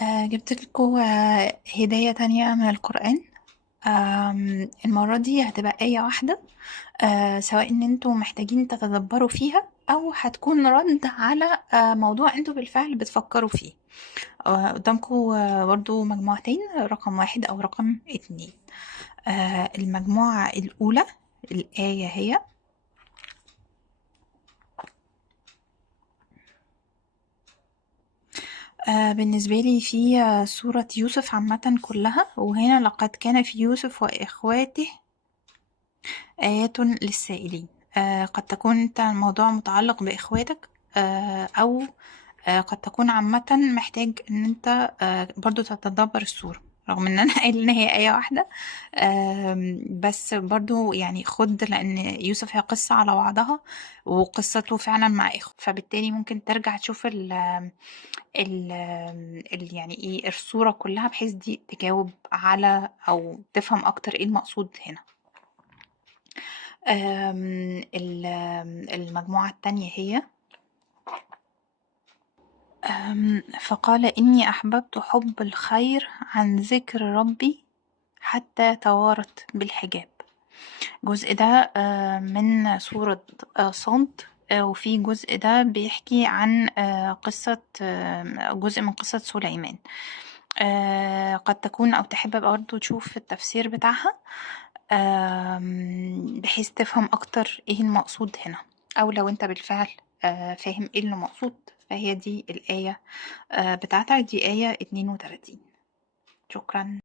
جبت لكم هداية تانية من القرآن. المرة دي هتبقى آية واحدة. سواء ان انتوا محتاجين تتدبروا فيها او هتكون رد على موضوع انتوا بالفعل بتفكروا فيه. قدامكم برضو مجموعتين، رقم واحد او رقم اتنين. المجموعة الأولى، الآية هي: بالنسبة لي في سورة يوسف عامة كلها، وهنا لقد كان في يوسف وإخواته آيات للسائلين. قد تكون انت الموضوع متعلق بإخواتك، أو قد تكون عامة محتاج ان انت برضو تتدبر السورة، رغم ان انا قايل ان هي آية واحدة. بس برضو يعني خد، لان يوسف هي قصة على بعضها، وقصته فعلا مع إخوة، فبالتالي ممكن ترجع تشوف ال يعني ايه الصورة كلها، بحيث دي تجاوب على او تفهم اكتر ايه المقصود هنا. المجموعة التانية هي: فقال إني أحببت حب الخير عن ذكر ربي حتى توارت بالحجاب. الجزء ده من سورة صاد. وفي جزء ده بيحكي عن قصة، جزء من قصة سليمان. قد تكون أو تحب برضه تشوف التفسير بتاعها، بحيث تفهم أكتر إيه المقصود هنا، أو لو أنت بالفعل فاهم إيه اللي مقصود، فهي دي الآية بتاعتك، دي آية 32. شكرا.